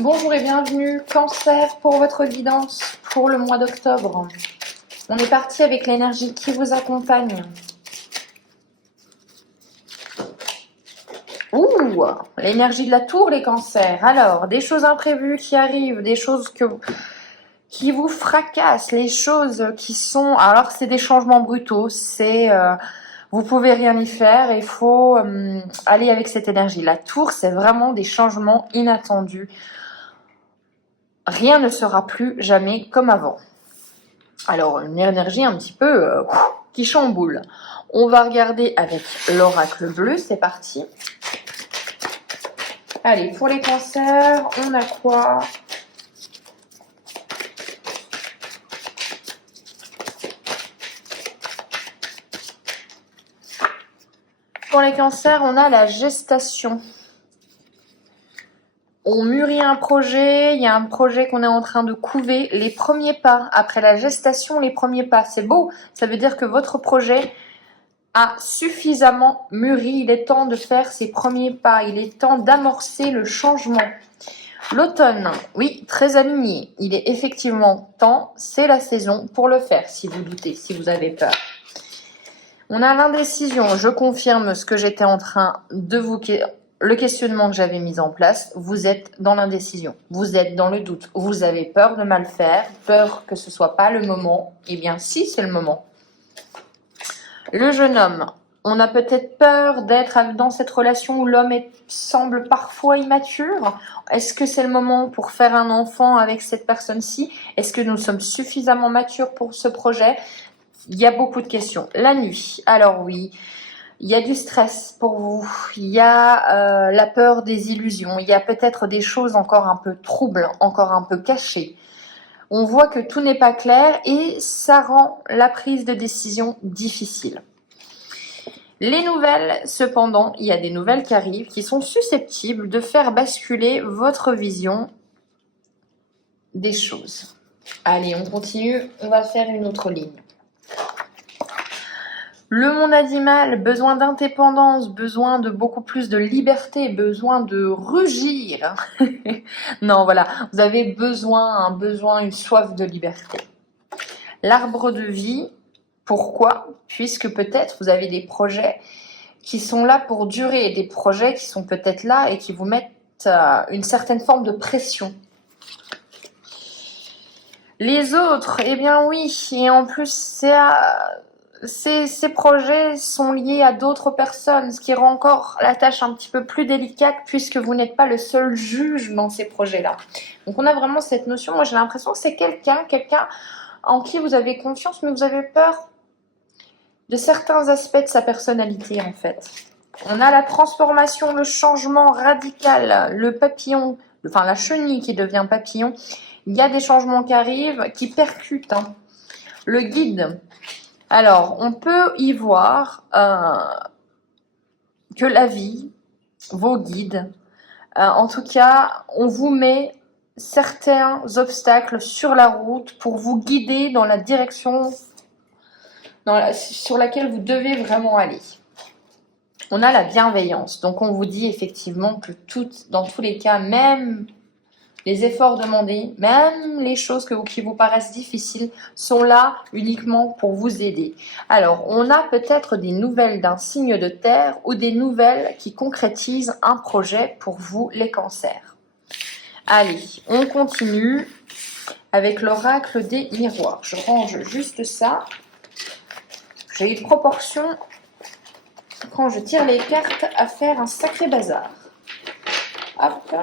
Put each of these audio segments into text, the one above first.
Bonjour et bienvenue, Cancer, pour votre guidance pour le mois d'octobre. On est parti avec l'énergie qui vous accompagne. Ouh, l'énergie de la tour, les cancers. Alors, des choses imprévues qui arrivent, des choses qui vous fracassent, les choses qui sont... Alors, c'est des changements brutaux, vous pouvez rien y faire, il faut aller avec cette énergie. La tour, c'est vraiment des changements inattendus. Rien ne sera plus jamais comme avant. Alors, une énergie un petit peu qui chamboule. On va regarder avec l'oracle bleu, c'est parti. Allez, pour les cancers, on a quoi ? Pour les cancers, on a la gestation. On mûrit un projet, il y a un projet qu'on est en train de couver. Les premiers pas, après la gestation, les premiers pas, c'est beau. Ça veut dire que votre projet a suffisamment mûri. Il est temps de faire ses premiers pas. Il est temps d'amorcer le changement. L'automne, oui, très aligné. Il est effectivement temps, c'est la saison pour le faire, si vous doutez, si vous avez peur. On a l'indécision. Je confirme ce que j'étais en train de vous... Le questionnement que j'avais mis en place. Vous êtes dans l'indécision. Vous êtes dans le doute. Vous avez peur de mal faire, peur que ce soit pas le moment. Eh bien, si, c'est le moment. Le jeune homme. On a peut-être peur d'être dans cette relation où l'homme semble parfois immature. Est-ce que c'est le moment pour faire un enfant avec cette personne-ci? Est-ce que nous sommes suffisamment matures pour ce projet? Il y a beaucoup de questions. La nuit, alors oui, il y a du stress pour vous. Il y a la peur des illusions. Il y a peut-être des choses encore un peu troubles, encore un peu cachées. On voit que tout n'est pas clair et ça rend la prise de décision difficile. Les nouvelles, cependant, il y a des nouvelles qui arrivent qui sont susceptibles de faire basculer votre vision des choses. Allez, on continue, on va faire une autre ligne. Le monde animal, besoin d'indépendance, besoin de beaucoup plus de liberté, besoin de rugir. Non, voilà, vous avez besoin, une soif de liberté. L'arbre de vie, pourquoi ? Puisque peut-être vous avez des projets qui sont là pour durer, des projets qui sont peut-être là et qui vous mettent une certaine forme de pression. Les autres, eh bien oui, et en plus ces projets sont liés à d'autres personnes, ce qui rend encore la tâche un petit peu plus délicate puisque vous n'êtes pas le seul juge dans ces projets-là. Donc on a vraiment cette notion, moi j'ai l'impression que c'est quelqu'un en qui vous avez confiance, mais vous avez peur de certains aspects de sa personnalité en fait. On a la transformation, le changement radical, le papillon, enfin la chenille qui devient papillon. Il y a des changements qui arrivent, qui percutent. Le guide. Alors, on peut y voir que la vie, vos guides, en tout cas, on vous met certains obstacles sur la route pour vous guider dans la direction sur laquelle vous devez vraiment aller. On a la bienveillance. Donc, on vous dit effectivement que dans tous les cas, même les efforts demandés, même les choses qui vous paraissent difficiles, sont là uniquement pour vous aider. Alors, on a peut-être des nouvelles d'un signe de terre ou des nouvelles qui concrétisent un projet pour vous, les cancers. Allez, on continue avec l'oracle des miroirs. Je range juste ça. J'ai une proportion, quand je tire les cartes, à faire un sacré bazar. Hop.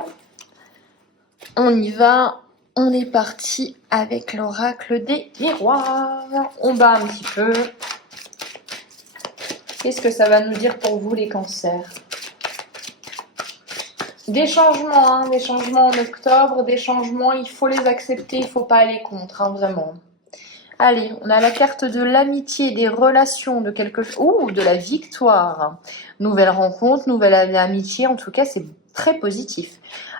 On y va, on est parti avec l'oracle des miroirs. On bat un petit peu. Qu'est-ce que ça va nous dire pour vous les cancers ? Des changements en octobre, des changements, il faut les accepter, il ne faut pas aller contre, vraiment. Allez, on a la carte de l'amitié, des relations, de quelque chose, ou de la victoire. Nouvelle rencontre, nouvelle amitié, en tout cas, c'est très positif.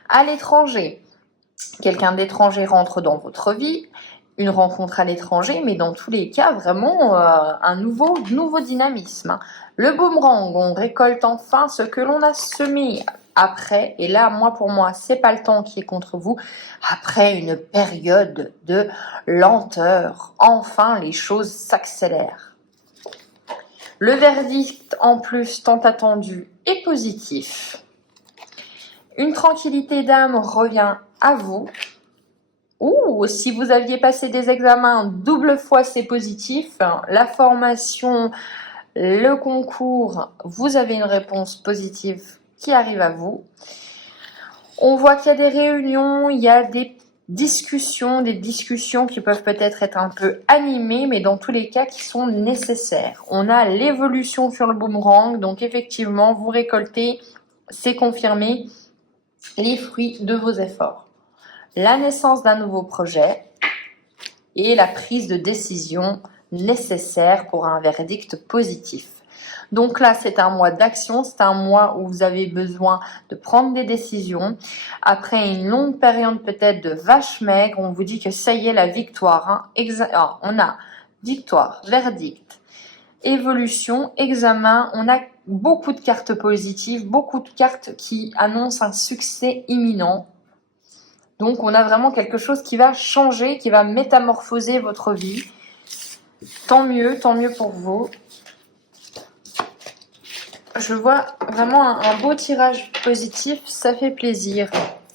À l'étranger, quelqu'un d'étranger rentre dans votre vie, une rencontre à l'étranger, mais dans tous les cas, vraiment un nouveau dynamisme. Le boomerang, on récolte enfin ce que l'on a semé. après, et là, pour moi, c'est pas le temps qui est contre vous, après une période de lenteur, enfin, les choses s'accélèrent. Le verdict, en plus, tant attendu, est positif. Une tranquillité d'âme revient à vous. Ou si vous aviez passé des examens double fois, c'est positif. La formation, le concours, vous avez une réponse positive qui arrive à vous. On voit qu'il y a des réunions, il y a des discussions qui peuvent peut-être être un peu animées, mais dans tous les cas qui sont nécessaires. On a l'évolution sur le boomerang, donc effectivement, vous récoltez, c'est confirmé, les fruits de vos efforts. La naissance d'un nouveau projet et la prise de décision nécessaire pour un verdict positif. Donc là, c'est un mois d'action, c'est un mois où vous avez besoin de prendre des décisions. Après une longue période peut-être de vache maigre, on vous dit que ça y est, la victoire. On a victoire, verdict, évolution, examen. On a beaucoup de cartes positives, beaucoup de cartes qui annoncent un succès imminent. Donc, on a vraiment quelque chose qui va changer, qui va métamorphoser votre vie. Tant mieux pour vous. Je vois vraiment un beau tirage positif, ça fait plaisir.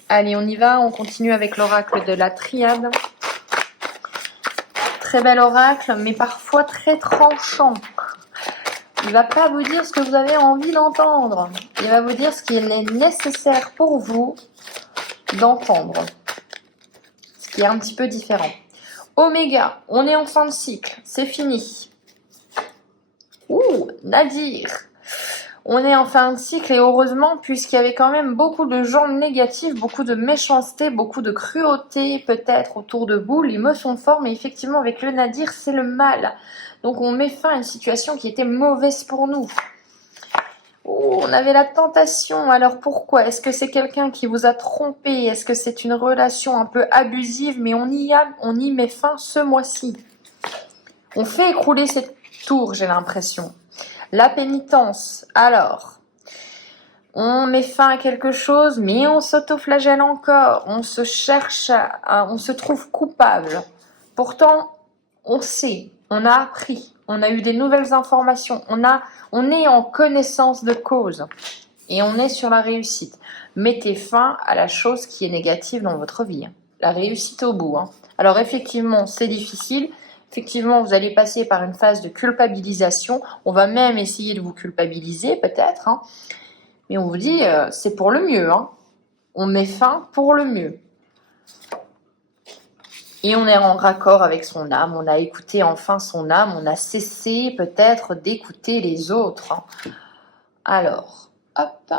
Allez, on y va, on continue avec l'oracle de la triade. Très bel oracle, mais parfois très tranchant. Il ne va pas vous dire ce que vous avez envie d'entendre. Il va vous dire ce qu'il est nécessaire pour vous d'entendre. Qui est un petit peu différent. Oméga, on est en fin de cycle, c'est fini. Ouh, Nadir, on est en fin de cycle et heureusement puisqu'il y avait quand même beaucoup de gens négatifs, beaucoup de méchanceté, beaucoup de cruauté peut-être autour de vous. Les mots sont forts, mais effectivement avec le Nadir, c'est le mal. Donc on met fin à une situation qui était mauvaise pour nous. Oh, on avait la tentation, alors pourquoi? Est-ce que c'est quelqu'un qui vous a trompé? Est-ce que c'est une relation un peu abusive? Mais on y met fin ce mois-ci. On fait écrouler cette tour, j'ai l'impression. La pénitence, alors, on met fin à quelque chose, mais on s'autoflagelle encore. On se cherche, on se trouve coupable. Pourtant, on sait, on a appris. On a eu des nouvelles informations, on est en connaissance de cause et on est sur la réussite. Mettez fin à la chose qui est négative dans votre vie. La réussite au bout. Alors effectivement, c'est difficile. Effectivement, vous allez passer par une phase de culpabilisation. On va même essayer de vous culpabiliser peut-être. Mais on vous dit, c'est pour le mieux. On met fin pour le mieux. Et on est en raccord avec son âme, on a écouté enfin son âme, on a cessé peut-être d'écouter les autres. Alors, hop,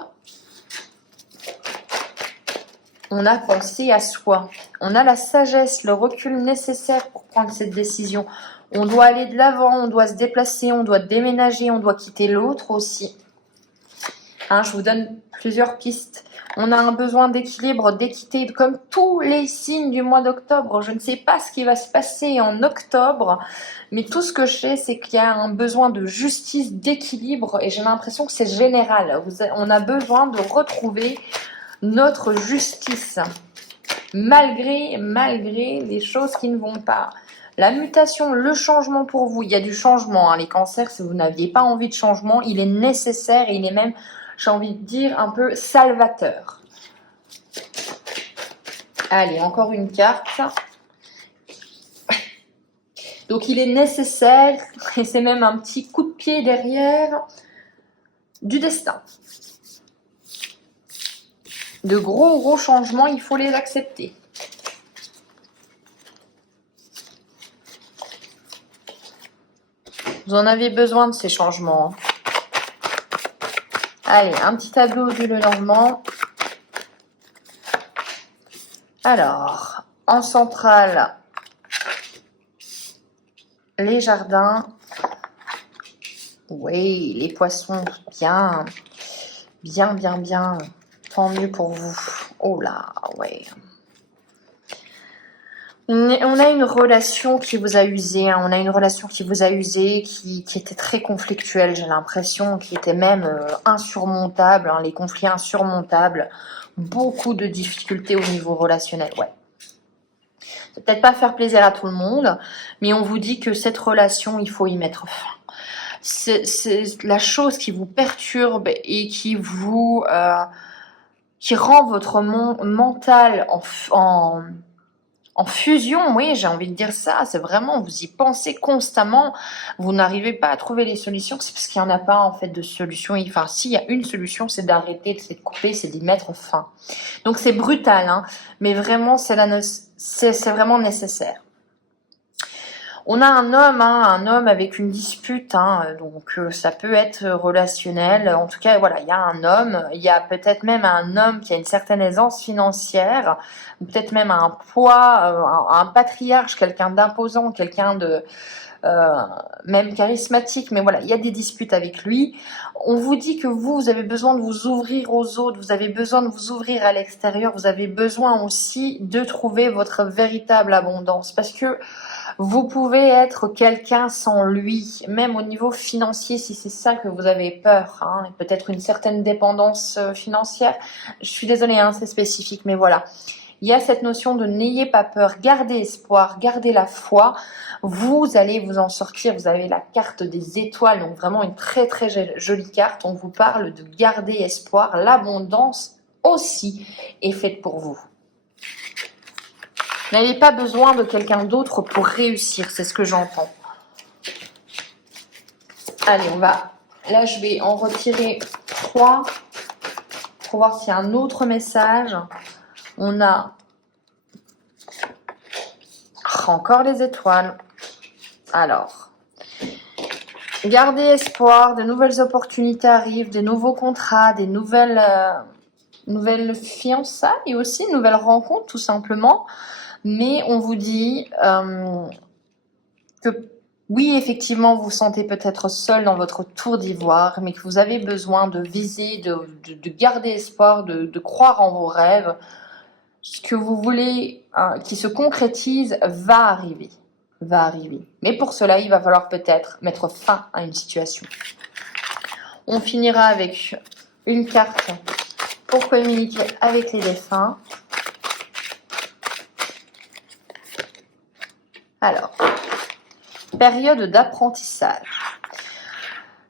on a pensé à soi, on a la sagesse, le recul nécessaire pour prendre cette décision. On doit aller de l'avant, on doit se déplacer, on doit déménager, on doit quitter l'autre aussi. Je vous donne plusieurs pistes. On a un besoin d'équilibre, d'équité, comme tous les signes du mois d'octobre. Je ne sais pas ce qui va se passer en octobre, mais tout ce que je sais, c'est qu'il y a un besoin de justice, d'équilibre, et j'ai l'impression que c'est général. On a besoin de retrouver notre justice, malgré les choses qui ne vont pas. La mutation, le changement pour vous, il y a du changement. Les cancers, si vous n'aviez pas envie de changement, il est nécessaire et il est même, j'ai envie de dire, un peu salvateur. Allez, encore une carte. Donc, il est nécessaire, et c'est même un petit coup de pied derrière, du destin. De gros changements, il faut les accepter. Vous en avez besoin de ces changements. Allez, un petit tableau du Lenormand. Alors, en centrale, les jardins. Oui, les poissons, bien. Tant mieux pour vous. Oh là, ouais. On a une relation qui vous a usé, hein, on a une relation qui vous a usé, qui était très conflictuelle, j'ai l'impression, qui était même insurmontable, hein, les conflits insurmontables, beaucoup de difficultés au niveau relationnel, ouais. Ça peut peut-être pas faire plaisir à tout le monde, mais on vous dit que cette relation, il faut y mettre fin. C'est la chose qui vous perturbe et qui vous qui rend votre mental en fusion, oui, j'ai envie de dire ça. C'est vraiment, vous y pensez constamment. Vous n'arrivez pas à trouver les solutions. C'est parce qu'il n'y en a pas, en fait, de solution. Enfin, s'il y a une solution, c'est d'arrêter, c'est de couper, c'est d'y mettre fin. Donc, c'est brutal, hein. Mais vraiment, c'est vraiment nécessaire. On a un homme avec une dispute, hein, donc ça peut être relationnel. En tout cas, voilà, il y a un homme. Il y a peut-être même un homme qui a une certaine aisance financière, ou peut-être même un poids, un patriarche, quelqu'un d'imposant, quelqu'un de même charismatique. Mais voilà, il y a des disputes avec lui. On vous dit que vous avez besoin de vous ouvrir aux autres, vous avez besoin de vous ouvrir à l'extérieur, vous avez besoin aussi de trouver votre véritable abondance, parce que vous pouvez être quelqu'un sans lui, même au niveau financier, si c'est ça que vous avez peur, hein, peut-être une certaine dépendance financière. Je suis désolée, hein, c'est spécifique, mais voilà. Il y a cette notion de n'ayez pas peur, gardez espoir, gardez la foi. Vous allez vous en sortir. Vous avez la carte des étoiles, donc vraiment une très très jolie carte. On vous parle de garder espoir. L'abondance aussi est faite pour vous. Vous n'avez pas besoin de quelqu'un d'autre pour réussir, c'est ce que j'entends. Allez, là, je vais en retirer 3 pour voir s'il y a un autre message. On a encore les étoiles. Alors, gardez espoir, de nouvelles opportunités arrivent, des nouveaux contrats, des nouvelles fiançailles aussi, nouvelles rencontres tout simplement. Mais on vous dit que oui, effectivement, vous vous sentez peut-être seul dans votre tour d'ivoire, mais que vous avez besoin de viser, de garder espoir, de croire en vos rêves. Ce que vous voulez qui se concrétise va arriver. Mais pour cela, il va falloir peut-être mettre fin à une situation. On finira avec une carte pour communiquer avec les défunts. Alors, période d'apprentissage.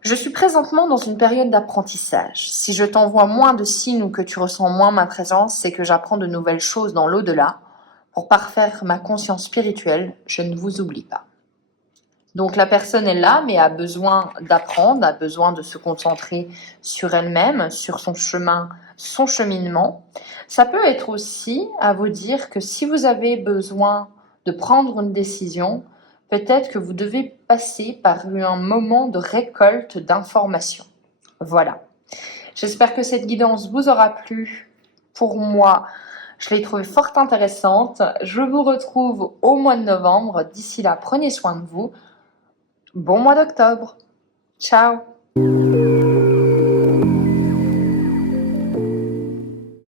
Je suis présentement dans une période d'apprentissage. Si je t'envoie moins de signes ou que tu ressens moins ma présence, c'est que j'apprends de nouvelles choses dans l'au-delà. Pour parfaire ma conscience spirituelle, je ne vous oublie pas. Donc la personne est là, mais a besoin d'apprendre, a besoin de se concentrer sur elle-même, sur son chemin, son cheminement. Ça peut être aussi à vous dire que si vous avez besoin de prendre une décision, peut-être que vous devez passer par un moment de récolte d'informations. Voilà. J'espère que cette guidance vous aura plu. Pour moi, je l'ai trouvée fort intéressante. Je vous retrouve au mois de novembre. D'ici là, prenez soin de vous. Bon mois d'octobre. Ciao.